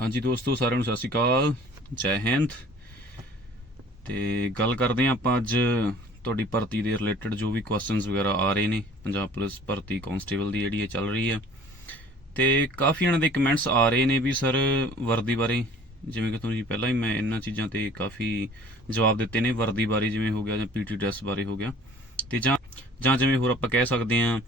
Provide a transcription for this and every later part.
ਹਾਂਜੀ ਦੋਸਤੋ, ਸਾਰਿਆਂ ਨੂੰ ਸਤਿ ਸ਼੍ਰੀ ਅਕਾਲ। ਜੈ ਹਿੰਦ। ਤੇ ਗੱਲ ਕਰਦੇ ਹਾਂ ਆਪਾਂ ਅੱਜ ਤੁਹਾਡੀ ਭਰਤੀ ਦੇ ਰਿਲੇਟਡ ਜੋ ਵੀ ਕੁਐਸਚਨਸ ਵਗੈਰਾ ਆ ਰਹੇ ਨੇ, ਪੰਜਾਬ ਪੁਲਿਸ ਭਰਤੀ ਕਾਂਸਟੇਬਲ ਦੀ ਜਿਹੜੀ ਇਹ ਚੱਲ ਰਹੀ ਹੈ। ਤੇ ਕਾਫੀ ਇਹਨਾਂ ਦੇ ਕਮੈਂਟਸ ਆ ਰਹੇ ਨੇ ਵੀ ਸਰ ਵਰਦੀ ਬਾਰੇ। ਜਿਵੇਂ ਕਿ ਤੁਸੀਂ ਪਹਿਲਾਂ ਹੀ ਮੈਂ ਇਹਨਾਂ ਚੀਜ਼ਾਂ ਤੇ ਕਾਫੀ ਜਵਾਬ ਦਿੱਤੇ ਨੇ, ਵਰਦੀ ਬਾਰੇ ਜਿਵੇਂ ਹੋ ਗਿਆ ਜਾਂ ਪੀਟੀ ਡਰੈਸ ਬਾਰੇ ਹੋ ਗਿਆ। ਤੇ ਜਾਂ ਜਾਂ ਜਿਵੇਂ ਹੋਰ ਆਪਾਂ ਕਹਿ ਸਕਦੇ ਹਾਂ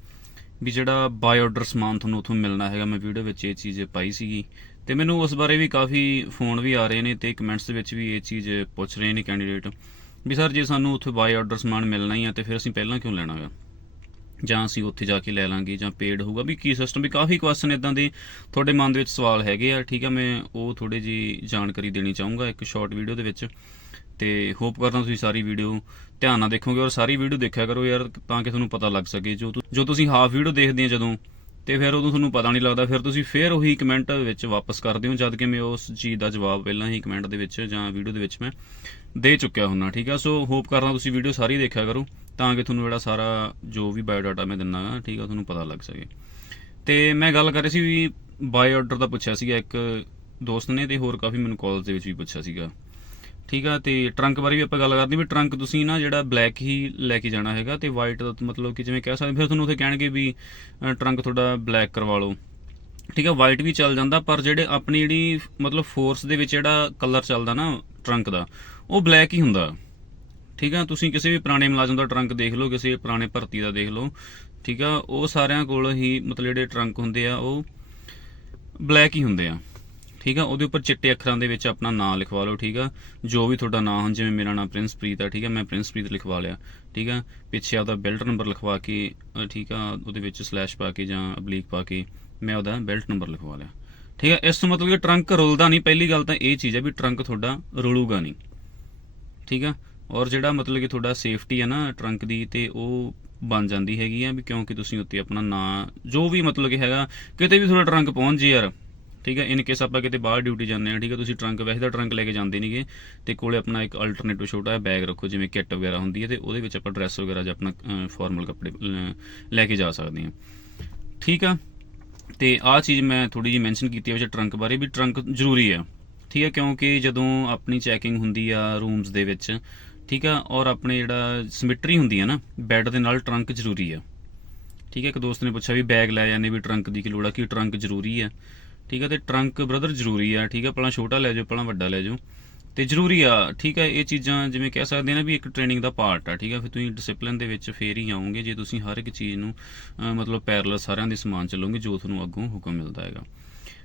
ਵੀ ਜਿਹੜਾ ਬਾਈ ਆਰਡਰ ਸਮਾਨ ਤੁਹਾਨੂੰ ਉੱਥੋਂ ਮਿਲਣਾ ਹੈਗਾ, ਮੈਂ ਵੀਡੀਓ ਵਿੱਚ ਇਹ ਚੀਜ਼ ਪਾਈ ਸੀਗੀ। ਤੇ ਮੈਨੂੰ ਉਸ ਬਾਰੇ ਵੀ ਕਾਫੀ ਫੋਨ ਵੀ ਆ ਰਹੇ ਨੇ ਤੇ ਕਮੈਂਟਸ ਦੇ ਵਿੱਚ ਵੀ ਇਹ ਚੀਜ਼ ਪੁੱਛ ਰਹੇ ਨੇ ਕੈਂਡੀਡੇਟ ਵੀ ਸਰ, ਜੇ ਸਾਨੂੰ ਉੱਥੇ ਬਾਈ ਆਰਡਰ ਸਮਾਨ ਮਿਲਣਾ ਹੀ ਆ, ਤੇ ਫਿਰ ਅਸੀਂ ਪਹਿਲਾਂ ਕਿਉਂ ਲੈਣਾ ਹੈਗਾ ਜਾਂ ਅਸੀਂ ਉੱਥੇ ਜਾ ਕੇ ਲੈ ਲਾਂਗੇ ਜਾਂ ਪੇਡ ਹੋਊਗਾ? ਵੀ ਕੀ ਸਿਸਟਮ ਵੀ ਕਾਫੀ ਕੁਐਸਚਨ ਇਦਾਂ ਦੇ ਤੁਹਾਡੇ ਮਨ ਦੇ ਵਿੱਚ ਸਵਾਲ ਹੈਗੇ ਆ, ਠੀਕ ਆ? ਮੈਂ ਉਹ ਥੋੜੇ ਜੀ ਜਾਣਕਾਰੀ ਦੇਣੀ ਚਾਹੂੰਗਾ ਇੱਕ ਸ਼ਾਰਟ ਵੀਡੀਓ ਦੇ ਵਿੱਚ। ਤੇ ਹੋਪ ਕਰਦਾ ਤੁਸੀਂ ਸਾਰੀ ਵੀਡੀਓ ਧਿਆਨ ਨਾਲ ਦੇਖੋਗੇ ਔਰ ਸਾਰੀ ਵੀਡੀਓ ਦੇਖਿਆ ਕਰੋ ਯਾਰ, ਤਾਂ ਕਿ ਤੁਹਾਨੂੰ ਪਤਾ ਲੱਗ ਸਕੇ। ਜੋ ਤੁ- ਜੋ ਤੁਸੀਂ ਹਾਫ ਵੀਡੀਓ ਦੇਖਦੇ ਆ ਜਦੋਂ, ਤੇ ਫਿਰ ਉਦੋਂ ਤੁਹਾਨੂੰ ਪਤਾ ਨਹੀਂ ਲੱਗਦਾ। ਫਿਰ ਤੁਸੀਂ ਫਿਰ ਉਹੀ ਕਮੈਂਟ ਵਿੱਚ ਵਾਪਸ ਕਰਦੇ ਹੋ ਜਦ ਕਿ ਮੈਂ ਉਸ ਚੀਜ਼ ਦਾ ਜਵਾਬ ਪਹਿਲਾਂ ਹੀ ਕਮੈਂਟ ਦੇ ਵਿੱਚ ਜਾਂ ਵੀਡੀਓ ਦੇ ਵਿੱਚ ਮੈਂ ਦੇ ਚੁੱਕਿਆ ਹੁੰਨਾ, ਠੀਕ ਆ? ਸੋ ਹੋਪ ਕਰਦਾ ਤੁਸੀਂ ਵੀਡੀਓ ਸਾਰੀ ਦੇਖਿਆ ਕਰੋ, ਤਾਂ ਕਿ ਤੁਹਾਨੂੰ ਜਿਹੜਾ ਸਾਰਾ ਜੋ ਵੀ ਬਾਇਓਡਾਟਾ ਮੈਂ ਦਿੰਨਾ ਗਾ ਠੀਕ ਆ, ਤੁਹਾਨੂੰ ਪਤਾ ਲੱਗ ਸਕੇ। ਤੇ ਮੈਂ ਗੱਲ ਕਰ ਰਹੀ ਸੀ ਵੀ ਬਾਈ ਆਰਡਰ ਦਾ ਪੁੱਛਿਆ ਸੀਗਾ ਇੱਕ ਦੋਸਤ ਨੇ ਤੇ ਹੋਰ ਕਾਫੀ ਮੈਨੂੰ ਕਾਲਸ ਦੇ ਵਿੱਚ ਵੀ ਪੁੱਛਿਆ ਸੀਗਾ। ਠੀਕ ਆ, ਤੇ ਟਰੰਕ ਬਾਰੇ ਵੀ ਆਪਾਂ ਗੱਲ ਕਰਦੇ ਵੀ ਟਰੰਕ ਤੁਸੀਂ ਨਾ ਜਿਹੜਾ ਬਲੈਕ ਹੀ ਲੈ ਕੇ ਜਾਣਾ ਹੈਗਾ, ਤੇ ਵਾਈਟ ਦਾ ਮਤਲਬ ਕਿ ਜਿਵੇਂ ਕਹਿ ਸਕਦੇ, ਫਿਰ ਤੁਹਾਨੂੰ ਉੱਥੇ ਕਹਿਣਗੇ ਵੀ ਟਰੰਕ ਤੁਹਾਡਾ ਬਲੈਕ ਕਰਵਾ ਲਓ। ਠੀਕ ਆ ਵਾਈਟ ਵੀ ਚੱਲ ਜਾਂਦਾ, ਪਰ ਜਿਹੜੇ ਆਪਣੀ ਜਿਹੜੀ ਮਤਲਬ ਫੋਰਸ ਦੇ ਵਿੱਚ ਜਿਹੜਾ ਕਲਰ ਚੱਲਦਾ ਨਾ ਟਰੰਕ ਦਾ, ਉਹ ਬਲੈਕ ਹੀ ਹੁੰਦਾ। ਠੀਕ ਆ, ਤੁਸੀਂ ਕਿਸੇ ਵੀ ਪੁਰਾਣੇ ਮੁਲਾਜ਼ਮ ਦਾ ਟਰੰਕ ਦੇਖ ਲਓ, ਕਿਸੇ ਪੁਰਾਣੇ ਭਰਤੀ ਦਾ ਦੇਖ ਲਓ, ਠੀਕ ਆ, ਉਹ ਸਾਰਿਆਂ ਕੋਲ ਹੀ ਮਤਲਬ ਜਿਹੜੇ ਟਰੰਕ ਹੁੰਦੇ ਆ, ਉਹ ਬਲੈਕ ਹੀ ਹੁੰਦੇ ਆ। ਠੀਕ ਆ? ਉਹਦੇ ਉੱਪਰ ਚਿੱਟੇ ਅੱਖਰਾਂ ਦੇ ਵਿੱਚ ਆਪਣਾ ਨਾਮ ਲਿਖਵਾ ਲਓ, ਠੀਕ ਆ? ਜੋ ਵੀ ਤੁਹਾਡਾ ਨਾਮ ਹੁਣ ਜਿਵੇਂ ਮੇਰਾ ਨਾਮ ਪ੍ਰਿੰਸਪ੍ਰੀਤ ਆ, ਠੀਕ ਆ? ਮੈਂ ਪ੍ਰਿੰਸਪ੍ਰੀਤ ਲਿਖਵਾ ਲਿਆ, ਠੀਕ ਆ? ਪਿੱਛੇ ਆਪਦਾ ਬੈਲਟ ਨੰਬਰ ਲਿਖਵਾ ਕੇ ਠੀਕ ਆ? ਉਹਦੇ ਵਿੱਚ ਸਲੈਸ਼ ਪਾ ਕੇ ਜਾਂ ਅਬਲੀਕ ਪਾ ਕੇ ਮੈਂ ਉਹਦਾ ਬੈਲਟ ਨੰਬਰ ਲਿਖਵਾ ਲਿਆ, ਠੀਕ ਆ? ਇਸ ਤੋਂ ਮਤਲਬ ਕਿ ਟਰੰਕ ਰੁਲਦਾ ਨਹੀਂ। ਪਹਿਲੀ ਗੱਲ ਤਾਂ ਇਹ ਚੀਜ਼ ਹੈ ਵੀ ਟਰੰਕ ਤੁਹਾਡਾ ਰੁਲੂਗਾ ਨਹੀਂ, ਠੀਕ ਆ? ਔਰ ਜਿਹੜਾ ਮਤਲਬ ਕਿ ਤੁਹਾਡਾ ਸੇਫਟੀ ਹੈ ਨਾ ਟਰੰਕ ਦੀ ਤੇ ਉਹ ਬਣ ਜਾਂਦੀ ਹੈਗੀ ਆ ਵੀ ਕਿਉਂਕਿ ਤੁਸੀਂ ਉੱਤੇ ਆਪਣਾ ਨਾਂ, ਜੋ ਵੀ ਮਤਲਬ ਕਿ ਹੈਗਾ, ਕਿਤੇ ਵੀ ਤੁਹਾਡਾ ਟਰੰਕ ਪਹੁੰਚ ਜੇ ਯਾਰ ਠੀਕ ਹੈ? ਇਨ ਕੇਸ ਆਪਾਂ ਕਿਤੇ ਬਾਹਰ ਡਿਊਟੀ ਜਾਂਦੇ ਆ ਠੀਕ ਹੈ? ਤੁਸੀਂ ਟਰੰਕ ਵੈਸੇ ਤਾਂ ਟਰੰਕ ਲੈ ਕੇ ਜਾਂਦੇ ਨਹੀਂਗੇ ਤੇ ਕੋਲੇ ਆਪਣਾ ਇੱਕ ਅਲਟਰਨੇਟਿਵ ਛੋਟਾ ਜਿਹਾ ਬੈਗ ਰੱਖੋ, ਜਿਵੇਂ ਕਿੱਟ ਵਗੈਰਾ ਹੁੰਦੀ ਹੈ, ਤੇ ਉਹਦੇ ਵਿੱਚ ਆਪਾਂ ਡਰੈਸ ਵਗੈਰਾ ਜਾਂ ਆਪਣਾ ਫਾਰਮਲ ਕੱਪੜੇ ਲੈ ਕੇ ਜਾ ਸਕਦੇ ਹਾਂ। ਠੀਕ ਆ? ਤੇ ਆਹ ਚੀਜ਼ ਮੈਂ ਥੋੜੀ ਜਿਹੀ ਮੈਂਸ਼ਨ ਕੀਤੀ ਹੈ ਵਿੱਚ ਟਰੰਕ ਬਾਰੇ ਵੀ ਟਰੰਕ ਜ਼ਰੂਰੀ ਆ ਠੀਕ ਹੈ? ਕਿਉਂਕਿ ਜਦੋਂ ਆਪਣੀ ਚੈਕਿੰਗ ਹੁੰਦੀ ਆ ਰੂਮਸ ਦੇ ਵਿੱਚ, ਠੀਕ ਆ? ਔਰ ਆਪਣੇ ਜਿਹੜਾ ਸਿਮਟਰੀ ਹੁੰਦੀ ਆ ਨਾ ਬੈੱਡ ਦੇ ਨਾਲ ਟਰੰਕ ਜ਼ਰੂਰੀ ਆ ਠੀਕ ਹੈ? ਇੱਕ ਦੋਸਤ ਨੇ ਪੁੱਛਿਆ ਵੀ ਬੈਗ ਲੈ ਜਾਂਦੇ ਵੀ ਟਰੰਕ ਦੀ ਕੀ ਲੋੜ ਆ? ਕਿ ਟਰੰਕ ਜ਼ਰੂਰੀ ਆ ਠੀਕ ਹੈ ਤੇ ਟਰੰਕ ਬ੍ਰਦਰ ਜ਼ਰੂਰੀ ਆ, ਠੀਕ ਹੈ ਪਹਿਲਾਂ ਛੋਟਾ ਲੈ ਜਾਓ, ਪਹਿਲਾਂ ਵੱਡਾ ਲੈ ਜਾਓ। ਤੇ ਜ਼ਰੂਰੀ ਆ, ਠੀਕ ਹੈ ਇਹ ਚੀਜ਼ਾਂ ਜਿਵੇਂ ਕਹਿ ਸਕਦੇ ਆ ਨਾ ਵੀ ਇੱਕ ਟ੍ਰੇਨਿੰਗ ਦਾ ਪਾਰਟ ਆ, ਠੀਕ ਹੈ ਫਿਰ ਤੁਸੀਂ ਡਿਸਪਲਿਨ ਦੇ ਵਿੱਚ ਫੇਰ ਹੀ ਆਉਂਗੇ ਜੇ ਤੁਸੀਂ ਹਰ ਇੱਕ ਚੀਜ਼ ਨੂੰ ਮਤਲਬ ਪੈਰਲਲ ਸਾਰਿਆਂ ਦੇ ਸਮਾਨ ਚੱਲੋਗੇ ਜੋ ਤੁਹਾਨੂੰ ਅੱਗੋਂ ਹੁਕਮ ਮਿਲਦਾ ਹੈਗਾ।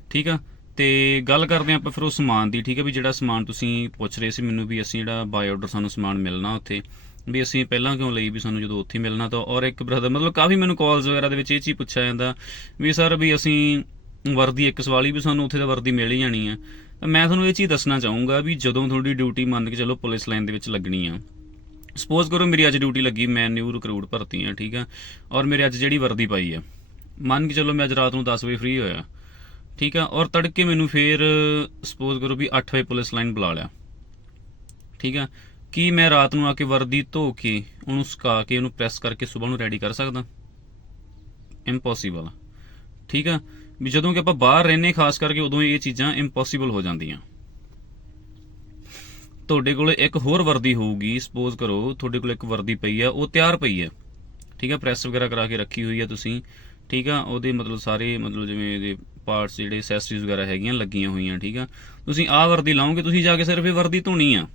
ਠੀਕ ਆ, ਤੇ ਗੱਲ ਕਰਦੇ ਹਾਂ ਆਪਾਂ ਫਿਰ ਉਹ ਸਮਾਨ ਦੀ, ਠੀਕ ਹੈ ਵੀ ਜਿਹੜਾ ਸਮਾਨ ਤੁਸੀਂ ਪੁੱਛ ਰਹੇ ਸੀ ਮੈਨੂੰ ਵੀ ਅਸੀਂ ਜਿਹੜਾ ਬਾਈ ਆਰਡਰ ਸਾਨੂੰ ਸਮਾਨ ਮਿਲਣਾ ਉੱਥੇ, ਵੀ ਅਸੀਂ ਪਹਿਲਾਂ ਕਿਉਂ ਲਈ, ਵੀ ਸਾਨੂੰ ਜਦੋਂ ਉੱਥੇ ਮਿਲਣਾ ਤਾਂ, ਔਰ ਇੱਕ ਬ੍ਰਦਰ ਮਤਲਬ ਕਾਫੀ ਮੈਨੂੰ ਕਾਲਸ ਵਗੈਰਾ ਦੇ ਵਿੱਚ ਇਹ ਚੀਜ਼ ਪੁੱਛਿਆ ਜਾਂਦਾ, ਵੀ ਸਰ ਵੀ ਅਸੀਂ ਵਰਦੀ ਇੱਕ ਸਵਾਲ ਹੀ ਵੀ ਸਾਨੂੰ ਉੱਥੇ ਤਾਂ ਵਰਦੀ ਮਿਲ ਹੀ ਜਾਣੀ ਆ। ਤਾਂ ਮੈਂ ਤੁਹਾਨੂੰ ਇਹ ਚੀਜ਼ ਦੱਸਣਾ ਚਾਹੂੰਗਾ ਵੀ ਜਦੋਂ ਤੁਹਾਡੀ ਡਿਊਟੀ ਮੰਨ ਕੇ ਚਲੋ ਪੁਲਿਸ ਲਾਈਨ ਦੇ ਵਿੱਚ ਲੱਗਣੀ ਆ ਸਪੋਜ਼ ਕਰੋ ਮੇਰੀ ਅੱਜ ਡਿਊਟੀ ਲੱਗੀ, ਮੈਂ ਨਿਊ ਰਿਕਰੂਟ ਭਰਤੀ ਆ, ਠੀਕ ਆ, ਔਰ ਮੇਰੇ ਅੱਜ ਜਿਹੜੀ ਵਰਦੀ ਪਾਈ ਆ, ਮੰਨ ਕੇ ਚਲੋ ਮੈਂ ਅੱਜ ਰਾਤ ਨੂੰ 10 ਵਜੇ ਫ੍ਰੀ ਹੋਇਆ, ਠੀਕ ਆ, ਔਰ ਤੜਕੇ ਮੈਨੂੰ ਫੇਰ ਸਪੋਜ਼ ਕਰੋ ਵੀ 8 ਵਜੇ ਪੁਲਿਸ ਲਾਈਨ ਬੁਲਾ ਲਿਆ, ਠੀਕ ਆ, ਕੀ ਮੈਂ ਰਾਤ ਨੂੰ ਆ ਕੇ ਵਰਦੀ ਧੋ ਕੇ ਉਹਨੂੰ ਸੁਕਾ ਕੇ ਉਹਨੂੰ ਪ੍ਰੈਸ ਕਰਕੇ ਸਵੇਰ ਨੂੰ ਰੈਡੀ ਕਰ ਸਕਦਾ? ਇੰਪੋਸੀਬਲ ਠੀਕ ਆ ਵੀ ਜਦੋਂ ਕਿ ਆਪਾਂ ਬਾਹਰ ਰਹਿੰਨੇ ਖਾਸ ਕਰਕੇ ਉਦੋਂ ਇਹ ਚੀਜ਼ਾਂ ਇੰਪੋਸੀਬਲ ਹੋ ਜਾਂਦੀਆਂ। ਤੁਹਾਡੇ ਕੋਲ ਇੱਕ ਹੋਰ ਵਰਦੀ ਹੋਊਗੀ ਸਪੋਜ਼ ਕਰੋ ਤੁਹਾਡੇ ਕੋਲ ਇੱਕ ਵਰਦੀ ਪਈ ਆ, ਉਹ ਤਿਆਰ ਪਈ ਆ। ਠੀਕ ਆ ਪ੍ਰੈਸ ਵਗੈਰਾ ਕਰਾ ਕੇ ਰੱਖੀ ਹੋਈ ਆ ਤੁਸੀਂ। ਠੀਕ ਆ, ਉਹਦੇ ਮਤਲਬ ਸਾਰੇ ਮਤਲਬ ਜਿਵੇਂ ਇਹਦੇ ਪਾਰਟਸ ਜਿਹੜੇ ਐਕਸੈਸਰੀਜ਼ ਵਗੈਰਾ ਹੈਗੀਆਂ ਲੱਗੀਆਂ ਹੋਈਆਂ, ਠੀਕ ਆ। ਤੁਸੀਂ ਆਹ ਵਰਦੀ ਲਾਓਗੇ, ਤੁਸੀਂ ਜਾ ਕੇ ਸਿਰਫ ਇਹ ਵਰਦੀ ਧੋਣੀ ਆ।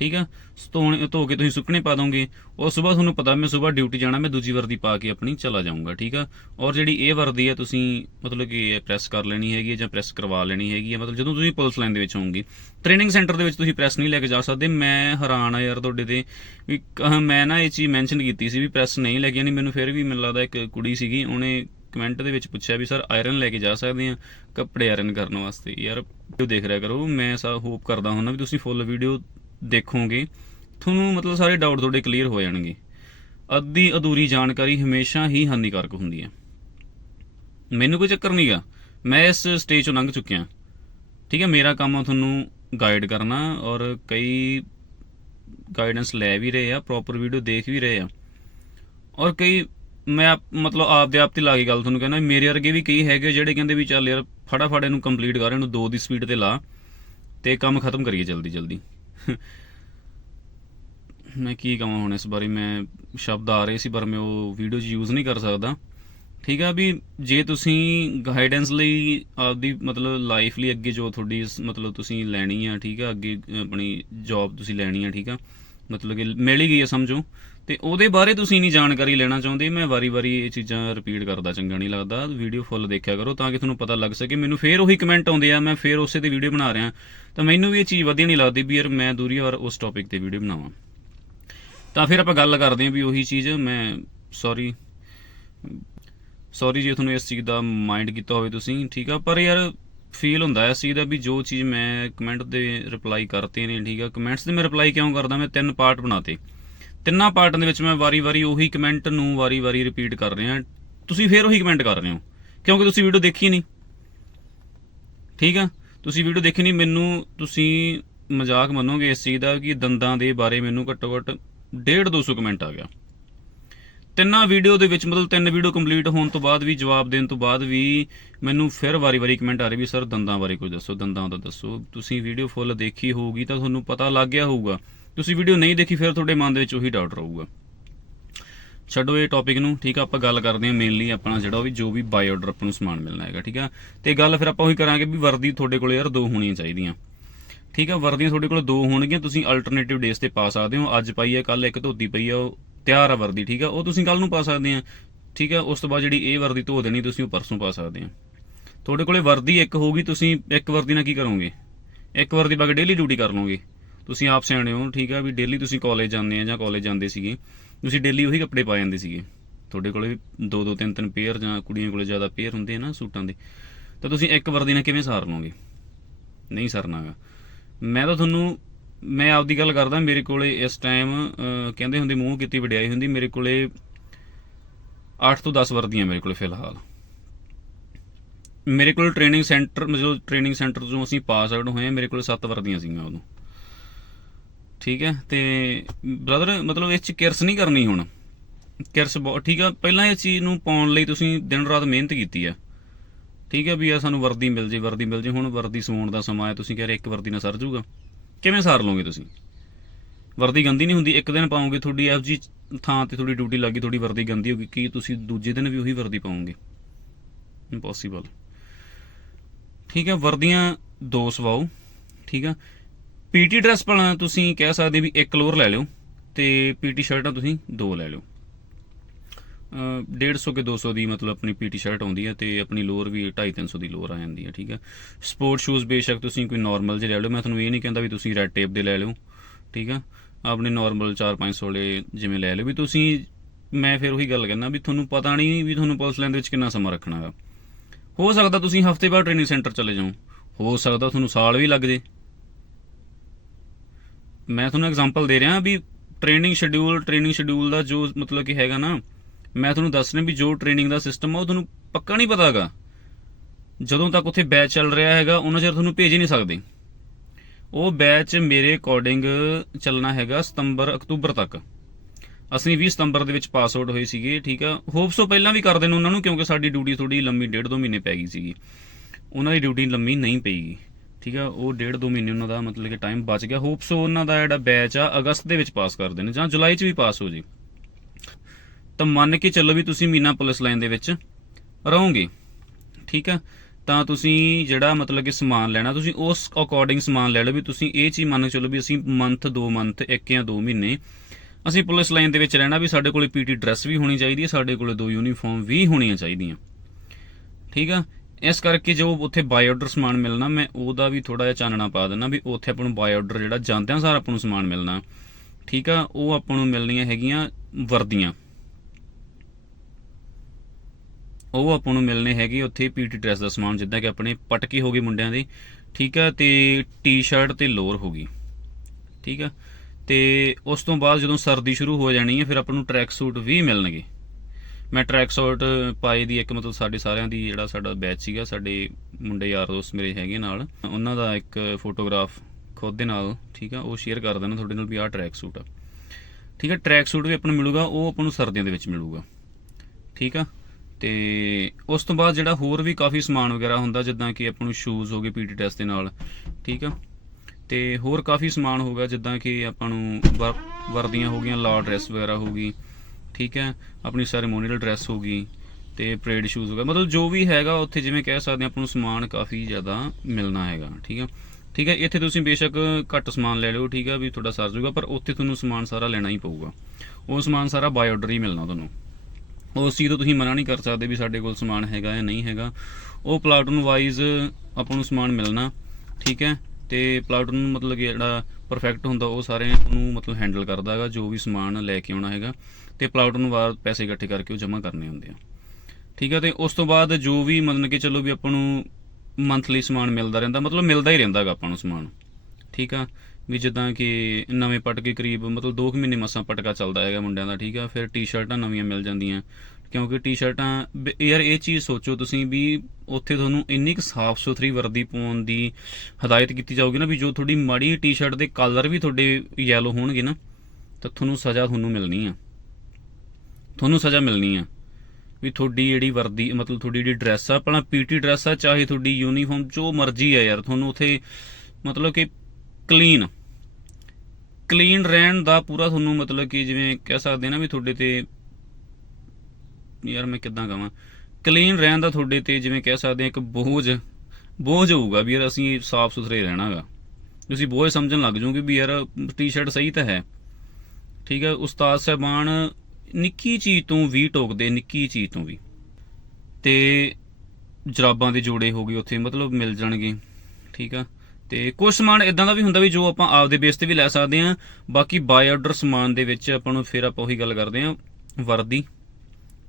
ਠੀਕ ਆ? ਧੋਣ ਧੋ ਕੇ ਤੁਸੀਂ ਸੁੱਕਣੇ ਪਾ ਦੋਗੇ। ਔਰ ਸਵੇਰ ਤੁਹਾਨੂੰ ਪਤਾ, ਮੈਂ ਸਵੇਰ ਡਿਊਟੀ ਜਾਣਾ, ਮੈਂ ਦੂਜੀ ਵਰਦੀ ਪਾ ਕੇ ਆਪਣੀ ਚਲਾ ਜਾਊਂਗਾ, ਠੀਕ ਆ? ਔਰ ਜਿਹੜੀ ਇਹ ਵਰਦੀ ਹੈ ਤੁਸੀਂ ਮਤਲਬ ਕਿ ਪ੍ਰੈਸ ਕਰ ਲੈਣੀ ਹੈਗੀ ਜਾਂ ਪ੍ਰੈਸ ਕਰਵਾ ਲੈਣੀ ਹੈਗੀ ਹੈ ਮਤਲਬ ਜਦੋਂ ਤੁਸੀਂ ਪੁਲਿਸ ਲਾਈਨ ਦੇ ਵਿੱਚ ਹੋਵੋਗੇ, ਟ੍ਰੇਨਿੰਗ ਸੈਂਟਰ ਦੇ ਵਿੱਚ ਤੁਸੀਂ ਪ੍ਰੈਸ ਨਹੀਂ ਲੈ ਕੇ ਜਾ ਸਕਦੇ। ਮੈਂ ਹੈਰਾਨ ਆ ਯਾਰ ਤੁਹਾਡੇ ਤੇ ਵੀ ਮੈਂ ਨਾ ਇਹ ਚੀਜ਼ ਮੈਂਸ਼ਨ ਕੀਤੀ ਸੀ ਵੀ ਪ੍ਰੈਸ ਨਹੀਂ ਲੈ ਕੇ ਜਾਣੀ। ਮੈਨੂੰ ਫਿਰ ਵੀ ਮੈਨੂੰ ਲੱਗਦਾ ਇੱਕ ਕੁੜੀ ਸੀਗੀ, ਉਹਨੇ ਕਮੈਂਟ ਦੇ ਵਿੱਚ ਪੁੱਛਿਆ ਵੀ, ਸਰ ਆਇਰਨ ਲੈ ਕੇ ਜਾ ਸਕਦੇ ਆ ਕੱਪੜੇ ਆਇਰਨ ਕਰਨ ਵਾਸਤੇ? ਯਾਰ ਵੀਡੀਓ ਦੇਖ ਰਿਹਾ ਕਰੋ, ਮੈਂ ਸਾ ਹੋਪ ਕਰਦਾ ਹੁੰਦਾ ਵੀ ਤੁਸੀਂ ਫੁੱਲ ਵੀਡੀਓ ਦੇਖੋਗੇ, ਤੁਹਾਨੂੰ ਮਤਲਬ ਸਾਰੇ ਡਾਊਟ ਤੁਹਾਡੇ ਕਲੀਅਰ ਹੋ ਜਾਣਗੇ। ਅੱਧੀ ਅਧੂਰੀ ਜਾਣਕਾਰੀ ਹਮੇਸ਼ਾ ਹੀ ਹਾਨੀਕਾਰਕ ਹੁੰਦੀ ਹੈ। ਮੈਨੂੰ ਕੋਈ ਚੱਕਰ ਨਹੀਂਗਾ ਮੈਂ ਇਸ ਸਟੇਜ ਤੋਂ ਲੰਘ ਚੁੱਕਿਆ। ਠੀਕ ਹੈ, ਮੇਰਾ ਕੰਮ ਆ ਤੁਹਾਨੂੰ ਗਾਈਡ ਕਰਨਾ ਔਰ ਕਈ ਗਾਈਡੈਂਸ ਲੈ ਵੀ ਰਹੇ ਆ ਪ੍ਰੋਪਰ ਵੀਡੀਓ ਦੇਖ ਵੀ ਰਹੇ ਆ। ਔਰ ਕਈ ਮੈਂ ਆਪ- ਮਤਲਬ ਆਪਦੇ ਆਪ ਤੇ ਲਾ ਕੇ ਗੱਲ ਤੁਹਾਨੂੰ ਕਹਿੰਦਾ ਮੇਰੇ ਵਰਗੇ ਵੀ ਕਈ ਹੈਗੇ ਜਿਹੜੇ ਕਹਿੰਦੇ ਵੀ ਚੱਲ ਯਾਰ ਫਟਾਫਟ ਇਹਨੂੰ ਕੰਪਲੀਟ ਕਰ, ਇਹਨੂੰ 2 ਦੀ ਸਪੀਡ ਤੇ ਲਾ ਤੇ ਕੰਮ ਖਤਮ ਕਰੀਏ ਜਲਦੀ ਜਲਦੀ ਮੈਂ ਕੀ ਕਹਾਂ ਹੁਣ ਇਸ ਬਾਰੇ, ਮੈਂ ਸ਼ਬਦ ਆ ਰਹੇ ਸੀ, ਪਰ ਮੈਂ ਉਹ ਵੀਡੀਓ 'ਚ ਯੂਜ਼ ਨਹੀਂ ਕਰ ਸਕਦਾ। ਠੀਕ ਆ ਵੀ ਜੇ ਤੁਸੀਂ ਗਾਈਡੈਂਸ ਲਈ ਆਪਦੀ ਮਤਲਬ ਲਾਈਫ ਲਈ ਅੱਗੇ ਜੋ ਤੁਹਾਡੀ ਮਤਲਬ ਤੁਸੀਂ ਲੈਣੀ ਆ, ਠੀਕ ਆ, ਅੱਗੇ ਆਪਣੀ ਜੌਬ ਤੁਸੀਂ ਲੈਣੀ ਆ, ਠੀਕ ਆ। ਮਤਲਬ ਕਿ ਮਿਲ ਹੀ ਗਈ ਹੈ ਸਮਝੋ। ਤੇ ਉਹਦੇ ਬਾਰੇ ਤੁਸੀਂ ਨਹੀਂ ਜਾਣਕਾਰੀ ਲੈਣਾ ਚਾਹੁੰਦੇ, ਮੈਂ ਵਾਰੀ-ਵਾਰੀ ਇਹ ਚੀਜ਼ਾਂ ਰਿਪੀਟ ਕਰਦਾ, ਚੰਗਾ ਨਹੀਂ ਲੱਗਦਾ। ਵੀਡੀਓ ਫੁੱਲ ਦੇਖਿਆ ਕਰੋ ਤਾਂ ਕਿ ਤੁਹਾਨੂੰ ਪਤਾ ਲੱਗ ਸਕੇ। ਮੈਨੂੰ ਫੇਰ ਉਹੀ ਕਮੈਂਟ ਆਉਂਦੇ ਆ, ਮੈਂ ਫੇਰ ਉਸੇ ਤੇ ਵੀਡੀਓ ਬਣਾ ਰਿਹਾ। ਤਾਂ ਮੈਨੂੰ ਵੀ ਇਹ ਚੀਜ਼ ਵਧੀਆ ਨਹੀਂ ਲੱਗਦੀ ਵੀ ਯਾਰ ਮੈਂ ਦੂਰੀ ਵਾਰ ਉਸ ਟੌਪਿਕ ਤੇ ਵੀਡੀਓ ਬਣਾਵਾਂ। ਤਾਂ ਫਿਰ ਆਪਾਂ ਗੱਲ ਕਰਦੇ ਹਾਂ ਵੀ ਉਹੀ ਚੀਜ਼, ਮੈਂ ਸੌਰੀ ਸੌਰੀ ਜੇ ਤੁਹਾਨੂੰ ਇਸ ਚੀਜ਼ ਦਾ ਮਾਈਂਡ ਕੀਤਾ ਹੋਵੇ ਤੁਸੀਂ, ਠੀਕ ਆ, ਪਰ ਯਾਰ ਫੀਲ ਹੁੰਦਾ ਹੈ ਇਸ ਚੀਜ਼ ਦਾ ਵੀ ਜੋ ਚੀਜ਼ ਮੈਂ ਕਮੈਂਟ ਦੇ ਰਿਪਲਾਈ ਕਰਤੇ ਨੇ ਠੀਕ ਆ? ਕਮੈਂਟਸ ਦੇ ਮੈਂ ਰਿਪਲਾਈ ਕਿਉਂ ਕਰਦਾ? ਮੈਂ ਤਿੰਨ ਪਾਰਟ ਬਣਾਤੇ। ਤਿੰਨਾਂ ਪਾਰਟਾਂ ਦੇ ਵਿੱਚ ਮੈਂ ਵਾਰੀ-ਵਾਰੀ ਉਹੀ ਕਮੈਂਟ ਨੂੰ ਵਾਰੀ-ਵਾਰੀ ਰਿਪੀਟ ਕਰ ਰਿਹਾ। ਤੁਸੀਂ ਫੇਰ ਉਹੀ ਕਮੈਂਟ ਕਰ ਰਹੇ ਹੋ, ਕਿਉਂਕਿ ਤੁਸੀਂ ਵੀਡੀਓ ਦੇਖੀ ਨਹੀਂ। ਠੀਕ ਆ? ਤੁਸੀਂ ਵੀਡੀਓ ਦੇਖੀ ਨਹੀਂ, ਮੈਨੂੰ ਤੁਸੀਂ ਮਜ਼ਾਕ ਮੰਨੋਗੇ ਇਸ ਚੀਜ਼ ਦਾ ਕਿ ਦੰਦਾਂ ਦੇ ਬਾਰੇ ਮੈਨੂੰ ਘੱਟੋ ਘੱਟ 1.5 200 ਕਮੈਂਟ ਆ ਗਿਆ। ਤਿੰਨਾਂ ਵੀਡੀਓ ਦੇ ਵਿੱਚ ਮਤਲਬ ਤਿੰਨ ਵੀਡੀਓ ਕੰਪਲੀਟ ਹੋਣ ਤੋਂ ਬਾਅਦ ਵੀ, ਜਵਾਬ ਦੇਣ ਤੋਂ ਬਾਅਦ ਵੀ ਮੈਨੂੰ ਫਿਰ ਵਾਰੀ-ਵਾਰੀ ਕਮੈਂਟ ਆ ਰਹੇ ਵੀ ਸਰ ਦੰਦਾਂ ਬਾਰੇ ਕੁਝ ਦੱਸੋ, ਦੰਦਾਂ ਦਾ ਦੱਸੋ। ਤੁਸੀਂ ਵੀਡੀਓ ਫੁੱਲ ਦੇਖੀ ਹੋਊਗੀ ਤਾਂ ਤੁਹਾਨੂੰ ਪਤਾ ਲੱਗ ਗਿਆ ਹੋਊਗਾ। ਤੁਸੀਂ ਵੀਡੀਓ ਨਹੀਂ ਦੇਖੀ, ਫਿਰ ਤੁਹਾਡੇ ਮਨ ਦੇ ਵਿੱਚ ਉਹੀ ਡਾਊਟ ਰਹੂਗਾ। ਛੱਡੋ ਇਹ ਟੌਪਿਕ ਨੂੰ, ਠੀਕ ਆ? ਆਪਾਂ ਗੱਲ ਕਰਦੇ ਹਾਂ ਮੇਨਲੀ ਆਪਣਾ ਜਿਹੜਾ ਉਹ ਵੀ, ਜੋ ਵੀ ਬਾਈ ਆਰਡਰ ਆਪਾਂ ਨੂੰ ਸਮਾਨ ਮਿਲਣਾ ਹੈਗਾ, ਠੀਕ ਆ? ਤੇ ਗੱਲ ਫਿਰ ਆਪਾਂ ਉਹੀ ਕਰਾਂਗੇ ਵੀ ਵਰਦੀ ਤੁਹਾਡੇ ਕੋਲ ਯਾਰ ਦੋ ਹੋਣੀਆਂ ਚਾਹੀਦੀਆਂ। ਠੀਕ ਆ? ਵਰਦੀਆਂ ਤੁਹਾਡੇ ਕੋਲ ਦੋ ਹੋਣਗੀਆਂ, ਤੁਸੀਂ ਅਲਟਰਨੇਟਿਵ ਡੇਸ ਤੇ ਪਾ ਸਕਦੇ ਹੋ। ਅੱਜ ਪਈ ਹੈ ਕੱਲ ਇੱਕ ਧੋਤੀ ਪਈ ਆ, ਉਹ ਤਿਆਰ ਆ ਵਰਦੀ, ਠੀਕ ਆ? ਉਹ ਤੁਸੀਂ ਕੱਲ ਨੂੰ ਪਾ ਸਕਦੇ ਆ। ਠੀਕ ਆ? ਉਸ ਤੋਂ ਬਾਅਦ ਜਿਹੜੀ ਇਹ ਵਰਦੀ ਧੋ ਦੇਣੀ, ਤੁਸੀਂ ਉਹ ਪਰਸੋਂ ਪਾ ਸਕਦੇ ਆ। ਤੁਹਾਡੇ ਕੋਲੇ ਵਰਦੀ ਇੱਕ ਹੋਊਗੀ, ਤੁਸੀਂ ਇੱਕ ਵਰਦੀ ਨਾਲ ਕੀ ਕਰੋਗੇ? ਇੱਕ ਵਰਦੀ ਪਾ ਕੇ ਡੇਲੀ ਡਿਊਟੀ ਕਰ ਲਓਗੇ। ਤੁਸੀਂ ਆਪ ਸਿਆਣੇ ਹੋ, ਠੀਕ ਆ, ਵੀ ਡੇਲੀ ਤੁਸੀਂ ਕਾਲਜ ਜਾਂਦੇ ਆ ਜਾਂ ਕਾਲਜ ਜਾਂਦੇ ਸੀਗੇ। ਤੁਸੀਂ ਡੇਲੀ ਉਹੀ ਕੱਪੜੇ ਪਾ ਜਾਂਦੇ ਸੀਗੇ। ਤੁਹਾਡੇ ਕੋਲੇ ਵੀ ਦੋ ਦੋ, ਤਿੰਨ ਤਿੰਨ ਪੇਅਰ ਜਾਂ ਕੁੜੀਆਂ ਕੋਲੇ ਜ਼ਿਆਦਾ ਪੇਅਰ ਹੁੰਦੇ ਆ ਨਾ ਸੂਟਾਂ ਦੇ। ਤਾਂ ਤੁਸੀਂ ਇੱਕ ਵਰਦੀ ਨਾਲ ਕਿਵੇਂ ਸਾਰ ਲਓਗੇ? ਨਹੀਂ ਸਰਨਾਗਾ ਮੈਂ ਤਾਂ ਤੁਹਾਨੂੰ ਮੈਂ ਆਪਦੀ ਗੱਲ ਕਰਦਾ, ਮੇਰੇ ਕੋਲੇ ਇਸ ਟਾਈਮ ਕਹਿੰਦੇ ਹੁੰਦੇ ਮੂੰਹ ਕੀਤੀ ਵਡਿਆਈ ਹੁੰਦੀ, ਮੇਰੇ ਕੋਲੇ 8 ਤੋਂ 10 ਵਰਦੀਆਂ ਮੇਰੇ ਕੋਲੇ ਫਿਲਹਾਲ। ਮੇਰੇ ਕੋਲ ਟ੍ਰੇਨਿੰਗ ਸੈਂਟਰ ਮਤਲਬ ਟ੍ਰੇਨਿੰਗ ਸੈਂਟਰ ਤੋਂ ਅਸੀਂ ਪਾਸ ਆਊਟ ਹੋਏ ਆ ਮੇਰੇ ਕੋਲ 7 ਵਰਦੀਆਂ ਸੀਗੀਆਂ ਉਦੋਂ। ਠੀਕ ਹੈ? ਤੇ ਬ੍ਰਦਰ ਮਤਲਬ ਇਸ ਚ ਕਿਰਸ ਨਹੀਂ ਕਰਨੀ ਹੁਣ। ਕਿਰਸ ਬਹੁਤ ਠੀਕ ਆ, ਪਹਿਲਾਂ ਇਸ ਚੀਜ਼ ਨੂੰ ਪਾਉਣ ਲਈ ਤੁਸੀਂ ਦਿਨ ਰਾਤ ਮਿਹਨਤ ਕੀਤੀ ਆ। ਠੀਕ ਹੈ ਵੀ ਆ ਸਾਨੂੰ ਵਰਦੀ ਮਿਲ ਜੇ, ਵਰਦੀ ਮਿਲ ਜੇ, ਹੁਣ ਵਰਦੀ ਸਵਾਉਣ ਦਾ ਸਮਾਂ ਹੈ, ਤੁਸੀਂ ਕਹਿ ਰਹੇ ਇੱਕ ਵਰਦੀ ਨਾਲ ਸਰ ਜਾਊਗਾ ਕਿਵੇਂ ਸਾਰ ਲਓਗੇ ਤੁਸੀਂ? ਵਰਦੀ ਗੰਦੀ ਨਹੀਂ ਹੁੰਦੀ, ਇੱਕ ਦਿਨ ਪਾਉਂਗੇ ਤੁਹਾਡੀ ਐਫ ਜੀ ਥਾਂ ਤੇ ਤੁਹਾਡੀ ਡਿਊਟੀ ਲੱਗੀ ਤੁਹਾਡੀ ਵਰਦੀ ਗੰਦੀ ਹੋਗੀ ਕੀ ਤੁਸੀਂ ਦੂਜੇ ਦਿਨ ਵੀ ਉਹੀ ਵਰਦੀ ਪਾਉਂਗੇ ਇੰਪੋਸੀਬਲ ਠੀਕ ਹੈ, ਵਰਦੀਆਂ ਦੋ ਸਵਾਓ, ਠੀਕ ਆ। ਪੀਟੀ ਡਰੈਸ ਪਾਣਾ ਤੁਸੀਂ ਕਹਿ ਸਕਦੇ ਵੀ ਇੱਕ ਲੋਅਰ ਲੈ ਲਿਓ ਤੇ ਪੀਟੀ ਸ਼ਰਟਾਂ ਤੁਸੀਂ ਦੋ ਲੈ ਲਿਓ। 150 ਕੇ 200 ਦੀ ਮਤਲਬ ਆਪਣੀ ਪੀਟੀ ਸ਼ਰਟ ਆਉਂਦੀ ਹੈ ਤੇ ਆਪਣੀ ਲੋਅਰ ਵੀ 250 300 ਦੀ ਲੋਅਰ ਆ ਜਾਂਦੀ ਹੈ, ਠੀਕ ਹੈ। ਸਪੋਰਟ ਸ਼ੂਜ਼ ਬੇਸ਼ੱਕ ਤੁਸੀਂ ਕੋਈ ਨਾਰਮਲ ਜਿਹੇ ਲੈ ਲਿਓ। ਮੈਂ ਤੁਹਾਨੂੰ ਇਹ ਨਹੀਂ ਕਹਿੰਦਾ ਵੀ ਤੁਸੀਂ ਰੈੱਡ ਟੇਪ ਦੇ ਲੈ ਲਿਓ, ਠੀਕ ਆ ਆਪਣੇ ਨਾਰਮਲ 4-500 ਵਾਲੇ ਜਿਵੇਂ ਲੈ ਲਿਓ। ਵੀ ਤੁਸੀਂ, ਮੈਂ ਫਿਰ ਉਹੀ ਗੱਲ ਕਹਿੰਦਾ ਵੀ ਤੁਹਾਨੂੰ ਪਤਾ ਨਹੀਂ ਵੀ ਤੁਹਾਨੂੰ ਪੁਲਿਸ ਲਾਈਨ ਦੇ ਵਿੱਚ ਕਿੰਨਾ ਸਮਾਂ ਰੱਖਣਾ ਹੈ ਹੋ ਸਕਦਾ ਤੁਸੀਂ ਹਫ਼ਤੇ ਬਾਅਦ ਟ੍ਰੇਨਿੰਗ ਸੈਂਟਰ ਚਲੇ ਜਾਓ। ਹੋ ਸਕਦਾ ਤੁਹਾਨੂੰ ਸਾਲ ਵੀ ਲੱਗ ਜੇ। ਮੈਂ ਤੁਹਾਨੂੰ ਐਗਜ਼ਾਮਪਲ ਦੇ ਰਿਹਾ ਵੀ ਟ੍ਰੇਨਿੰਗ ਸ਼ਡਿਊਲ ਟ੍ਰੇਨਿੰਗ ਸ਼ਡਿਊਲ ਦਾ ਜੋ ਮਤਲਬ ਕਿ ਹੈਗਾ ਨਾ ਮੈਂ ਤੁਹਾਨੂੰ ਦੱਸ ਰਿਹਾ ਵੀ ਜੋ ਟ੍ਰੇਨਿੰਗ ਦਾ ਸਿਸਟਮ ਆ, ਉਹ ਤੁਹਾਨੂੰ ਪੱਕਾ ਨਹੀਂ ਪਤਾਗਾ। ਜਦੋਂ ਤੱਕ ਉੱਥੇ ਬੈਚ ਚੱਲ ਰਿਹਾ ਹੈਗਾ, ਉਹਨਾਂ ਚਿਰ ਤੁਹਾਨੂੰ ਭੇਜ ਹੀ ਨਹੀਂ ਸਕਦੇ। ਉਹ ਬੈਚ ਮੇਰੇ ਅਕੋਰਡਿੰਗ ਚੱਲਣਾ ਹੈਗਾ ਸਤੰਬਰ ਅਕਤੂਬਰ ਤੱਕ। ਅਸੀਂ 20 ਸਤੰਬਰ ਦੇ ਵਿੱਚ ਪਾਸ ਆਊਟ ਹੋਏ ਸੀਗੇ, ਠੀਕ ਆ? ਹੋਪਸ ਹੋਪਸੋ ਪਹਿਲਾਂ ਵੀ ਕਰਦੇ ਨੇ ਉਹਨਾਂ ਨੂੰ, ਕਿਉਂਕਿ ਸਾਡੀ ਡਿਊਟੀ ਥੋੜੀ ਲੰਮੀ, ਡੇਢ ਦੋ ਮਹੀਨੇ ਪੈ ਗਈ ਸੀਗੀ। ਉਹਨਾਂ ਦੀ ਡਿਊਟੀ ਲੰਮੀ ਨਹੀਂ ਪਈਗੀ, ਠੀਕ ਆ? ਉਹ ਡੇਢ ਦੋ ਮਹੀਨੇ ਉਹਨਾਂ ਦਾ ਮਤਲਬ ਕਿ ਟਾਈਮ ਬਚ ਗਿਆ। ਹੋਪਸ ਉਹਨਾਂ ਦਾ ਜਿਹੜਾ ਬੈਚ ਆ, ਅਗਸਤ ਦੇ ਵਿੱਚ ਪਾਸ ਕਰਦੇ ਨੇ ਜਾਂ ਜੁਲਾਈ 'ਚ ਵੀ ਪਾਸ ਹੋ ਜੇ। ਤਾਂ ਮੰਨ ਕੇ ਚੱਲੋ ਵੀ ਤੁਸੀਂ ਮੀਨਾ ਪੁਲਿਸ ਲਾਈਨ ਦੇ ਵਿੱਚ ਰਹੋਗੇ। ਠੀਕ ਆ? ਤਾਂ ਤੁਸੀਂ ਜਿਹੜਾ ਮਤਲਬ ਕਿ ਸਮਾਨ ਲੈਣਾ, ਤੁਸੀਂ ਉਸ ਅਕੋਰਡਿੰਗ ਸਮਾਨ ਲੈ ਲਓ ਵੀ ਤੁਸੀਂ ਇਹ ਚੀਜ਼ ਮੰਨ ਕੇ ਚੱਲੋ ਵੀ ਅਸੀਂ ਮੰਥ 2 ਮੰਥ 1 ਜਾਂ 2 ਮਹੀਨੇ ਅਸੀਂ ਪੁਲਿਸ ਲਾਈਨ ਦੇ ਵਿੱਚ ਰਹਿਣਾ ਵੀ ਸਾਡੇ ਕੋਲੇ ਪੀਟੀ ਡਰੈਸ ਵੀ ਹੋਣੀ ਚਾਹੀਦੀ ਹੈ, ਸਾਡੇ ਕੋਲੇ ਦੋ ਯੂਨੀਫਾਰਮ ਵੀ ਹੋਣੀਆਂ ਚਾਹੀਦੀਆਂ। ਠੀਕ ਆ? ਇਸ ਕਰਕੇ ਜੋ ਉੱਥੇ ਬਾਈ ਆਰਡਰ ਸਮਾਨ ਮਿਲਣਾ, ਮੈਂ ਉਹਦਾ ਵੀ ਥੋੜਾ ਜਿਹਾ ਚਾਨਣਾ ਪਾ ਦੇਣਾ ਵੀ ਉੱਥੇ ਆਪਾਂ ਨੂੰ ਬਾਈ ਆਰਡਰ ਜਿਹੜਾ ਜਾਂਦਿਆਂ ਸਾਰ ਆਪਾਂ ਨੂੰ ਸਮਾਨ ਮਿਲਣਾ। ਠੀਕ ਆ? ਉਹ ਆਪਾਂ ਨੂੰ ਮਿਲਣੀਆਂ ਹੈਗੀਆਂ ਵਰਦੀਆਂ। ਉਹ ਆਪਾਂ ਨੂੰ ਮਿਲਨੇ ਹੈਗੇ ਉੱਥੇ ਪੀਟੀ ਡਰੈਸ ਦਾ ਸਮਾਨ, ਜਿੱਦਾਂ ਕਿ ਆਪਣੇ ਪਟਕੇ ਹੋ ਗਏ ਮੁੰਡਿਆਂ ਦੇ, ਠੀਕ ਆ, ਤੇ ਟੀ-ਸ਼ਰਟ ਤੇ ਲੋਅਰ ਹੋ ਗਈ, ਠੀਕ ਆ। ਤੇ ਉਸ ਤੋਂ ਬਾਅਦ ਜਦੋਂ ਸਰਦੀ ਸ਼ੁਰੂ ਹੋ ਜਾਣੀ ਹੈ ਫਿਰ ਆਪਾਂ ਨੂੰ ਟਰੈਕ ਸੂਟ ਵੀ ਮਿਲਣਗੇ। ਮੈਂ ਟਰੈਕ ਸੂਟ ਪਾਏ ਦੀ ਇੱਕ, ਮਤਲਬ ਸਾਡੇ ਸਾਰਿਆਂ ਦੀ ਜਿਹੜਾ ਸਾਡਾ ਬੈਚ ਸੀਗਾ, ਸਾਡੇ ਮੁੰਡੇ ਯਾਰ ਦੋਸਤ ਮੇਰੇ ਹੈਗੇ ਨਾਲ, ਉਹਨਾਂ ਦਾ ਇੱਕ ਫੋਟੋਗ੍ਰਾਫ ਖੁਦ ਦੇ ਨਾਲ, ਠੀਕ ਆ, ਉਹ ਸ਼ੇਅਰ ਕਰ ਦੇਣਾ ਤੁਹਾਡੇ ਨਾਲ ਵੀ ਆਹ ਟਰੈਕ ਸੂਟ ਆ। ਠੀਕ ਆ ਟਰੈਕ ਸੂਟ ਵੀ ਆਪਾਂ ਨੂੰ ਮਿਲੂਗਾ, ਉਹ ਆਪਾਂ ਨੂੰ ਸਰਦੀਆਂ ਦੇ ਵਿੱਚ ਮਿਲੂਗਾ, ਠੀਕ ਆ। ਤੇ ਉਸ ਤੋਂ ਬਾਅਦ ਜਿਹੜਾ ਹੋਰ ਵੀ ਕਾਫੀ ਸਮਾਨ ਵਗੈਰਾ ਹੁੰਦਾ, ਜਿੱਦਾਂ ਕਿ ਆਪਾਂ ਨੂੰ ਸ਼ੂਜ਼ ਹੋ ਗਏ ਪੀਟੀ ਟੈਸਟ ਦੇ ਨਾਲ, ਠੀਕ ਆ? ਤੇ ਹੋਰ ਕਾਫੀ ਸਮਾਨ ਹੋਗਾ ਜਿੱਦਾਂ ਕਿ ਆਪਾਂ ਨੂੰ ਵਰ- ਵਰਦੀਆਂ ਹੋ ਗਈਆਂ ਲਾ ਡਰੈਸ ਵਗੈਰਾ ਹੋ ਗਈ, ਠੀਕ ਹੈ ਆਪਣੀ ਸੈਰੇਮੋਨੀਅਲ ਡਰੈਸ ਹੋ ਗਈ ਤੇ ਪਰੇਡ ਸ਼ੂਜ਼ ਹੋ ਗਿਆ ਮਤਲਬ ਜੋ ਵੀ ਹੈਗਾ, ਉੱਥੇ ਜਿਵੇਂ ਕਹਿ ਸਕਦੇ ਹਾਂ, ਆਪਾਂ ਨੂੰ ਸਮਾਨ ਕਾਫੀ ਜ਼ਿਆਦਾ ਮਿਲਣਾ ਹੈਗਾ, ਠੀਕ ਹੈ ਠੀਕ ਹੈ ਇੱਥੇ ਤੁਸੀਂ ਬੇਸ਼ੱਕ ਘੱਟ ਸਮਾਨ ਲੈ ਲਿਓ, ਠੀਕ ਹੈ ਵੀ ਤੁਹਾਡਾ ਸਰ ਜੂਗਾ, ਪਰ ਉੱਥੇ ਤੁਹਾਨੂੰ ਸਮਾਨ ਸਾਰਾ ਲੈਣਾ ਹੀ ਪਊਗਾ। ਉਹ ਸਮਾਨ ਸਾਰਾ ਬਾਈ ਆਰਡਰ ਹੀ ਮਿਲਣਾ ਤੁਹਾਨੂੰ। ਉਸ ਚੀਜ਼ ਤੋਂ ਤੁਸੀਂ ਮਨਾ ਨਹੀਂ ਕਰ ਸਕਦੇ ਵੀ ਸਾਡੇ ਕੋਲ ਸਮਾਨ ਹੈਗਾ ਜਾਂ ਨਹੀਂ ਹੈਗਾ। ਉਹ ਪਲਾਟੂਨ ਵਾਈਜ਼ ਆਪਾਂ ਨੂੰ ਸਮਾਨ ਮਿਲਣਾ, ਠੀਕ ਹੈ? ਤੇ ਪਲਾਟੂਨ ਮਤਲਬ ਕਿ ਜਿਹੜਾ ਪਰਫੈਕਟ ਹੁੰਦਾ, ਉਹ ਸਾਰੇ ਨੂੰ ਮਤਲਬ ਹੈਂਡਲ ਕਰਦਾ ਹੈਗਾ, ਜੋ ਵੀ ਸਮਾਨ ਲੈ ਕੇ ਆਉਣਾ ਹੈਗਾ। ਤੇ ਪਲਾਟੂਨ ਬਾਅਦ ਪੈਸੇ ਇਕੱਠੇ ਕਰਕੇ ਉਹ ਜਮ੍ਹਾਂ ਕਰਨੇ ਹੁੰਦੇ ਆ। ਠੀਕ ਹੈ? ਤੇ ਉਸ ਤੋਂ ਬਾਅਦ ਜੋ ਵੀ ਮਤਲਬ ਕਿ ਚਲੋ ਵੀ ਆਪਾਂ ਨੂੰ ਮੰਥਲੀ ਸਮਾਨ ਮਿਲਦਾ ਰਹਿੰਦਾ, ਮਤਲਬ ਮਿਲਦਾ ਹੀ ਰਹਿੰਦਾ ਹੈਗਾ ਆਪਾਂ ਨੂੰ ਸਮਾਨ। ਠੀਕ ਆ? ਵੀ ਜਿੱਦਾਂ ਕਿ ਨਵੇਂ ਪਟਕੇ ਕਰੀਬ ਮਤਲਬ 2 ਮਹੀਨੇ ਮਸਾਂ ਪਟਕਾ ਚੱਲਦਾ ਹੈਗਾ ਮੁੰਡਿਆਂ ਦਾ, ਠੀਕ ਆ? ਫਿਰ ਟੀ-ਸ਼ਰਟਾਂ ਨਵੀਆਂ ਮਿਲ ਜਾਂਦੀਆਂ। ਕਿਉਂਕਿ ਟੀ-ਸ਼ਰਟਾਂ ਬ- ਯਾਰ ਇਹ ਚੀਜ਼ ਸੋਚੋ ਤੁਸੀਂ ਵੀ ਉੱਥੇ ਤੁਹਾਨੂੰ ਇੰਨੀ ਕੁ ਸਾਫ਼ ਸੁਥਰੀ ਵਰਦੀ ਪਾਉਣ ਦੀ ਹਦਾਇਤ ਕੀਤੀ ਜਾਊਗੀ ਨਾ ਵੀ ਜੋ ਤੁਹਾਡੀ ਮਾੜੀ ਟੀ-ਸ਼ਰਟ ਦੇ ਕਲਰ ਵੀ ਤੁਹਾਡੇ ਯੈਲੋ ਹੋਣਗੇ ਨਾ, ਤਾਂ ਤੁਹਾਨੂੰ ਸਜ਼ਾ ਤੁਹਾਨੂੰ ਮਿਲਣੀ ਆ। ਤੁਹਾਨੂੰ ਸਜ਼ਾ ਮਿਲਣੀ ਆ ਵੀ ਤੁਹਾਡੀ ਜਿਹੜੀ ਵਰਦੀ, ਮਤਲਬ ਤੁਹਾਡੀ ਜਿਹੜੀ ਡਰੈਸ ਆ ਆਪਣਾ ਪੀਟੀ ਡਰੈਸ ਆ, ਚਾਹੇ ਤੁਹਾਡੀ ਯੂਨੀਫਾਰਮ ਜੋ ਮਰਜ਼ੀ ਆ ਯਾਰ, ਤੁਹਾਨੂੰ ਉਥੇ ਮਤਲਬ ਕਿ ਕਲੀਨ ਕਲੀਨ ਰਹਿਣ ਦਾ ਪੂਰਾ ਤੁਹਾਨੂੰ ਮਤਲਬ ਕਿ ਜਿਵੇਂ ਕਹਿ ਸਕਦੇ ਨਾ ਵੀ ਤੁਹਾਡੇ ਤੇ ਯਾਰ ਮੈਂ ਕਿੱਦਾਂ ਕਹਾਂ? ਕਲੀਨ ਰਹਿਣ ਦਾ ਤੁਹਾਡੇ ਤੇ ਜਿਵੇਂ ਕਹਿ ਸਕਦੇ ਆ ਇੱਕ ਬੋਝ ਬੋਝ ਹੋਊਗਾ ਵੀ ਯਾਰ ਅਸੀਂ ਸਾਫ਼ ਸੁਥਰੇ ਰਹਿਣਾਗਾ। ਤੁਸੀਂ ਬੋਝ ਸਮਝਣ ਲੱਗ ਜਾਓਗੇ ਵੀ ਯਾਰ ਟੀ-ਸ਼ਰਟ ਸਹੀ ਤਾਂ ਹੈ। ਠੀਕ ਹੈ, ਉਸਤਾਦ ਸਾਹਿਬਾਨ ਨਿੱਕੀ ਚੀਜ਼ ਤੋਂ ਵੀ ਟੋਕਦੇ, ਨਿੱਕੀ ਚੀਜ਼ ਤੋਂ ਵੀ। ਤੇ ਜਰਾਬਾਂ ਦੇ ਜੋੜੇ ਹੋ ਗਏ ਉੱਥੇ, ਮਤਲਬ ਮਿਲ ਜਾਣਗੇ। ਠੀਕ ਆ। ਤੇ ਕੁਝ ਸਮਾਨ ਇਦਾਂ ਦਾ ਵੀ ਹੁੰਦਾ ਵੀ ਜੋ ਆਪਾਂ ਆਪਦੇ ਬੇਸ ਤੇ ਵੀ ਲੈ ਸਕਦੇ ਆ ਬਾਕੀ ਬਾਈ ਆਰਡਰ ਸਮਾਨ ਦੇ ਵਿੱਚ ਆਪਾਂ ਨੂੰ ਫਿਰ ਆਪਾਂ ਉਹੀ ਗੱਲ ਕਰਦੇ ਆ ਵਰਦੀ,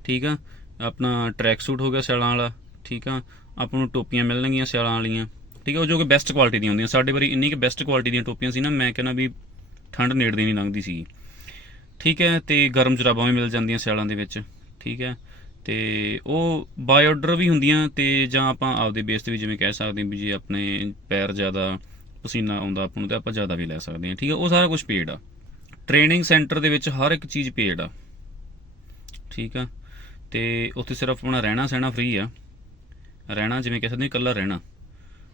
ਠੀਕ ਆ? ਆਪਣਾ ਟਰੈਕ ਸੂਟ ਹੋ ਗਿਆ ਸਿਆਲਾਂ ਵਾਲਾ, ਠੀਕ ਆ? ਆਪਾਂ ਨੂੰ ਟੋਪੀਆਂ ਮਿਲਣਗੀਆਂ ਸਿਆਲਾਂ ਵਾਲੀਆਂ, ਠੀਕ ਆ? ਉਹ ਜੋ ਕਿ ਬੈਸਟ ਕੁਆਲਿਟੀ ਦੀਆਂ ਹੁੰਦੀਆਂ। ਸਾਡੇ ਵਾਰੀ ਇੰਨੀ ਕਿ ਬੈਸਟ ਕੁਆਲਿਟੀ ਦੀਆਂ ਟੋਪੀਆਂ ਸੀ ਨਾ, ਮੈਂ ਕਹਿੰਦਾ ਵੀ ਠੰਡ ਨੇੜਦੇ ਨਹੀਂ ਲੰਘਦੀ ਸੀ ਠੀਕ ਹੈ, ਤੇ ਗਰਮ ਜਰਾਬਾਂ ਵੀ ਮਿਲ ਜਾਂਦੀਆਂ ਸਿਆਲਾਂ ਦੇ ਵਿੱਚ, ਠੀਕ ਹੈ? ਤੇ ਉਹ ਬਾਈ ਆਰਡਰ ਵੀ ਹੁੰਦੀਆਂ ਤੇ ਜਾਂ ਆਪਾਂ ਆਪਦੇ ਬੇਸ ਤੇ ਵੀ ਜਿਵੇਂ ਕਹਿ ਸਕਦੇ ਹਾਂ ਵੀ ਜੇ ਆਪਣੇ ਪੈਰ ਜ਼ਿਆਦਾ ਪਸੀਨਾ ਆਉਂਦਾ ਆਪਾਂ ਨੂੰ ਤੇ ਆਪਾਂ ਜ਼ਿਆਦਾ ਵੀ ਲੈ ਸਕਦੇ ਹਾਂ, ਠੀਕ ਹੈ ਉਹ ਸਾਰਾ ਕੁਝ ਪੇਡ ਆ। ਟ੍ਰੇਨਿੰਗ ਸੈਂਟਰ ਦੇ ਵਿੱਚ ਹਰ ਇੱਕ ਚੀਜ਼ ਪੇਡ ਆ। ਠੀਕ ਆ? ਤੇ ਉੱਥੇ ਸਿਰਫ ਆਪਣਾ ਰਹਿਣਾ ਸਹਿਣਾ ਫ੍ਰੀ ਆ। ਰਹਿਣਾ ਜਿਵੇਂ ਕਹਿ ਸਕਦੇ ਹਾਂ ਇਕੱਲਾ ਰਹਿਣਾ।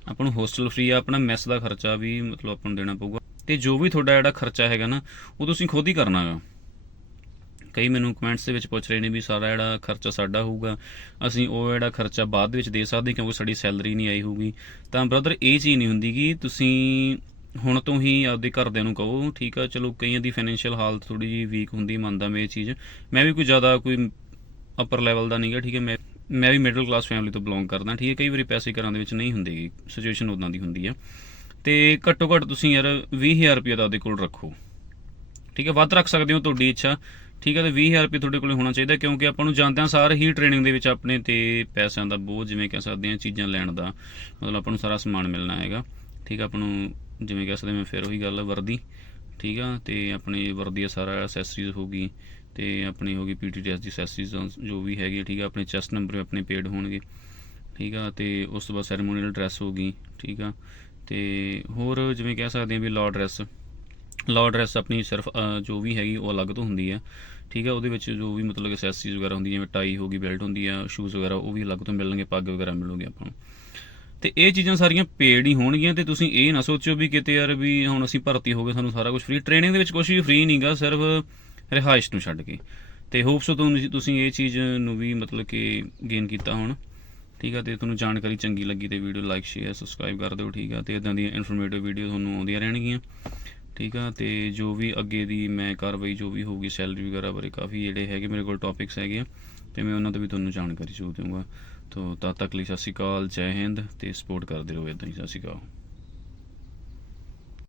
ਆਪਾਂ ਨੂੰ ਹੋਸਟਲ ਫ੍ਰੀ ਆ, ਆਪਣਾ ਮੈਸ ਦਾ ਖਰਚਾ ਵੀ ਮਤਲਬ ਆਪਾਂ ਨੂੰ ਦੇਣਾ ਪਊਗਾ। ਤੇ ਜੋ ਵੀ ਤੁਹਾਡਾ ਜਿਹੜਾ ਖਰਚਾ ਹੈਗਾ ਨਾ, ਉਹ ਤੁਸੀਂ ਖੁਦ ਹੀ ਕਰਨਾ ਹੈਗਾ। ਕਈ ਮੈਨੂੰ ਕਮੈਂਟਸ ਦੇ ਵਿੱਚ ਪੁੱਛ ਰਹੇ ਨੇ ਵੀ ਸਾਰਾ ਜਿਹੜਾ ਖਰਚਾ ਸਾਡਾ ਹੋਊਗਾ, ਅਸੀਂ ਉਹ ਜਿਹੜਾ ਖਰਚਾ ਬਾਅਦ ਵਿੱਚ ਦੇ ਸਕਦੇ ਕਿਉਂਕਿ ਸਾਡੀ ਸੈਲਰੀ ਨਹੀਂ ਆਈ ਹੋਊਗੀ। ਤਾਂ ਬ੍ਰਦਰ ਇਹ ਚੀਜ਼ ਨਹੀਂ ਹੁੰਦੀ ਕਿ ਤੁਸੀਂ ਹੁਣ ਤੋਂ ਹੀ ਆਪਦੇ ਘਰਦਿਆਂ ਨੂੰ ਕਹੋ, ਠੀਕ ਆ, ਚਲੋ ਕਈਆਂ ਦੀ ਫਾਈਨੈਂਸ਼ੀਅਲ ਹਾਲਤ ਥੋੜੀ ਜਿਹੀ ਵੀਕ ਹੁੰਦੀ, ਮੰਨਦਾ ਮੈਂ ਇਹ ਚੀਜ਼। ਮੈਂ ਵੀ ਕੋਈ ਜ਼ਿਆਦਾ ਕੋਈ ਅਪਰ ਲੈਵਲ ਦਾ ਨਹੀਂਗਾ ਠੀਕ ਹੈ, ਮੈਂ ਮੈਂ ਵੀ ਮਿਡਲ ਕਲਾਸ ਫੈਮਿਲੀ ਤੋਂ ਬਿਲੋਂਗ ਕਰਦਾ, ਠੀਕ ਹੈ, ਕਈ ਵਾਰੀ ਪੈਸੇ ਘਰਾਂ ਦੇ ਵਿੱਚ ਨਹੀਂ ਹੁੰਦੇ ਸਿਚੁਏਸ਼ਨ ਉਦਾਂ ਦੀ ਹੁੰਦੀ ਆ। ਤੇ ਘੱਟੋ ਘੱਟ ਤੁਸੀਂ ਯਾਰ 20000 ਰੁਪਏ ਦਾ ਉਹਦੇ ਕੋਲ ਰੱਖੋ। ਠੀਕ ਹੈ, ਵੱਧ ਰੱਖ ਸਕਦੇ ਹੋ ਤੁਹਾਡੀ ਇੱਛਾ। ਠੀਕ ਹੈ ਤੇ 20000 ਰੁਪਏ ਤੁਹਾਡੇ ਕੋਲ ਹੋਣਾ ਚਾਹੀਦਾ ਕਿਉਂਕਿ ਆਪਾਂ ਨੂੰ ਜਾਂਦਿਆਂ ਸਾਰ ਹੀ ਟ੍ਰੇਨਿੰਗ ਦੇ ਵਿੱਚ ਆਪਣੇ ਤੇ ਪੈਸਿਆਂ ਦਾ ਬੋਝ, ਜਿਵੇਂ ਕਹਿ ਸਕਦੇ ਹਾਂ ਚੀਜ਼ਾਂ ਲੈਣ ਦਾ, ਮਤਲਬ ਆਪਾਂ ਨੂੰ ਸਾਰਾ ਸਮਾਨ ਮਿਲਣਾ ਹੈਗਾ। ਠੀਕ ਆ, ਆਪਾਂ ਨੂੰ ਜਿਵੇਂ ਕਹਿ ਸਕਦੇ ਮੈਂ ਫਿਰ ਉਹੀ ਗੱਲ ਵਰਦੀ। ਠੀਕ ਆ, ਤੇ ਆਪਣੀ ਵਰਦੀ ਦਾ ਸਾਰਾ ਐਕਸੈਸਰੀਜ਼ ਹੋਗੀ ਤੇ ਆਪਣੀ ਹੋਗੀ ਪੀਟੀ ਟੈਸਟ ਦੀ ਐਕਸੈਸਰੀਜ਼ ਜੋ ਵੀ ਹੈਗੀ ਠੀਕ ਆ, ਆਪਣੇ ਚੈਸਟ ਨੰਬਰ ਆਪਣੇ ਪੇਡ ਹੋਣਗੇ। ਠੀਕ ਆ, ਤੇ ਉਸ ਤੋਂ ਬਾਅਦ ਸੈਰੇਮੋਨੀਅਲ ਡਰੈਸ ਹੋਗੀ ਠੀਕ ਆ, ਤੇ ਹੋਰ ਜਿਵੇਂ ਕਹਿ ਸਕਦੇ ਹਾਂ ਵੀ ਲਾਅ ਡਰੈਸ ਲਾਅ ਡਰੈਸ ਆਪਣੀ ਸਿਰਫ ਜੋ ਵੀ ਹੈਗੀ ਉਹ ਅਲੱਗ ਤੋਂ ਹੁੰਦੀ ਹੈ। ਠੀਕ ਹੈ, ਉਹਦੇ ਵਿੱਚ ਜੋ ਵੀ ਮਤਲਬ ਐਕਸੈਸਰੀਜ਼ ਵਗੈਰਾ ਹੁੰਦੀ ਜਿਵੇਂ ਟਾਈ ਹੋਗੀ ਬੈਲਟ ਹੁੰਦੀ ਆ ਸ਼ੂਜ਼ ਵਗੈਰਾ, ਉਹ ਵੀ ਅਲੱਗ ਤੋਂ ਮਿਲਣਗੇ, ਪੱਗ ਵਗੈਰਾ ਮਿਲੂਗੀ ਆਪਾਂ ਨੂੰ। ਤੇ ਇਹ ਚੀਜ਼ਾਂ ਸਾਰੀਆਂ ਪੇਡ ਹੀ ਹੋਣਗੀਆਂ ਤੇ ਤੁਸੀਂ ਇਹ ਨਾ ਸੋਚਿਓ ਵੀ ਕਿਤੇ ਯਾਰ ਵੀ ਹੁਣ ਅਸੀਂ ਭਰਤੀ ਹੋ ਗਏ, ਸਾਨੂੰ ਸਾਰਾ ਕੁਝ ਫ੍ਰੀ ਟ੍ਰੇਨਿੰਗ ਦੇ ਵਿੱਚ ਕੁਝ ਵੀ ਫ੍ਰੀ ਨਹੀਂਗਾ ਸਿਰਫ ਰਿਹਾਇਸ਼ ਨੂੰ ਛੱਡ ਕੇ। ਤੇ ਹੋਪਸ ਤੁਹਾਨੂੰ ਤੁਸੀਂ ਇਹ ਚੀਜ਼ ਨੂੰ ਵੀ ਮਤਲਬ ਕਿ ਗੇਨ ਕੀਤਾ ਹੁਣ। ਠੀਕ ਆ ਤੇ ਤੁਹਾਨੂੰ ਜਾਣਕਾਰੀ ਚੰਗੀ ਲੱਗੀ ਤੇ ਵੀਡੀਓ ਲਾਈਕ ਸ਼ੇਅਰ ਸਬਸਕ੍ਰਾਈਬ ਕਰ ਦਿਓ, ਠੀਕ ਆ ਤੇ ਇਦਾਂ ਦੀਆਂ ਇਨਫੋਰਮੇਟਿਵ ਵੀਡੀਓ ਤੁਹਾਨੂੰ ਆਉਂਦੀਆਂ ਰਹਿਣਗੀਆਂ। ਠੀਕ ਆ, ਤੇ ਜੋ ਵੀ ਅੱਗੇ ਦੀ ਮੈਂ ਕਾਰਵਾਈ, ਜੋ ਵੀ ਹੋਊਗੀ ਸੈਲਰੀ ਵਗੈਰਾ ਬਾਰੇ ਕਾਫੀ ਜਿਹੜੇ ਹੈਗੇ ਮੇਰੇ ਕੋਲ ਟੌਪਿਕਸ ਹੈਗੇ ਆ, ਤੇ ਮੈਂ ਉਹਨਾਂ ਤੋਂ ਵੀ ਤੁਹਾਨੂੰ ਜਾਣਕਾਰੀ ਜ਼ਰੂਰ ਦਊਂਗਾ ਤੋ ਤਦ ਤੱਕ ਲਈ ਸਤਿ ਸ਼੍ਰੀ ਅਕਾਲ, ਜੈ ਹਿੰਦ, ਤੇ ਸਪੋਰਟ ਕਰਦੇ ਰਹੋ ਇਦਾਂ ਹੀ, ਸਤਿ ਸ਼੍ਰੀ ਅਕਾਲ।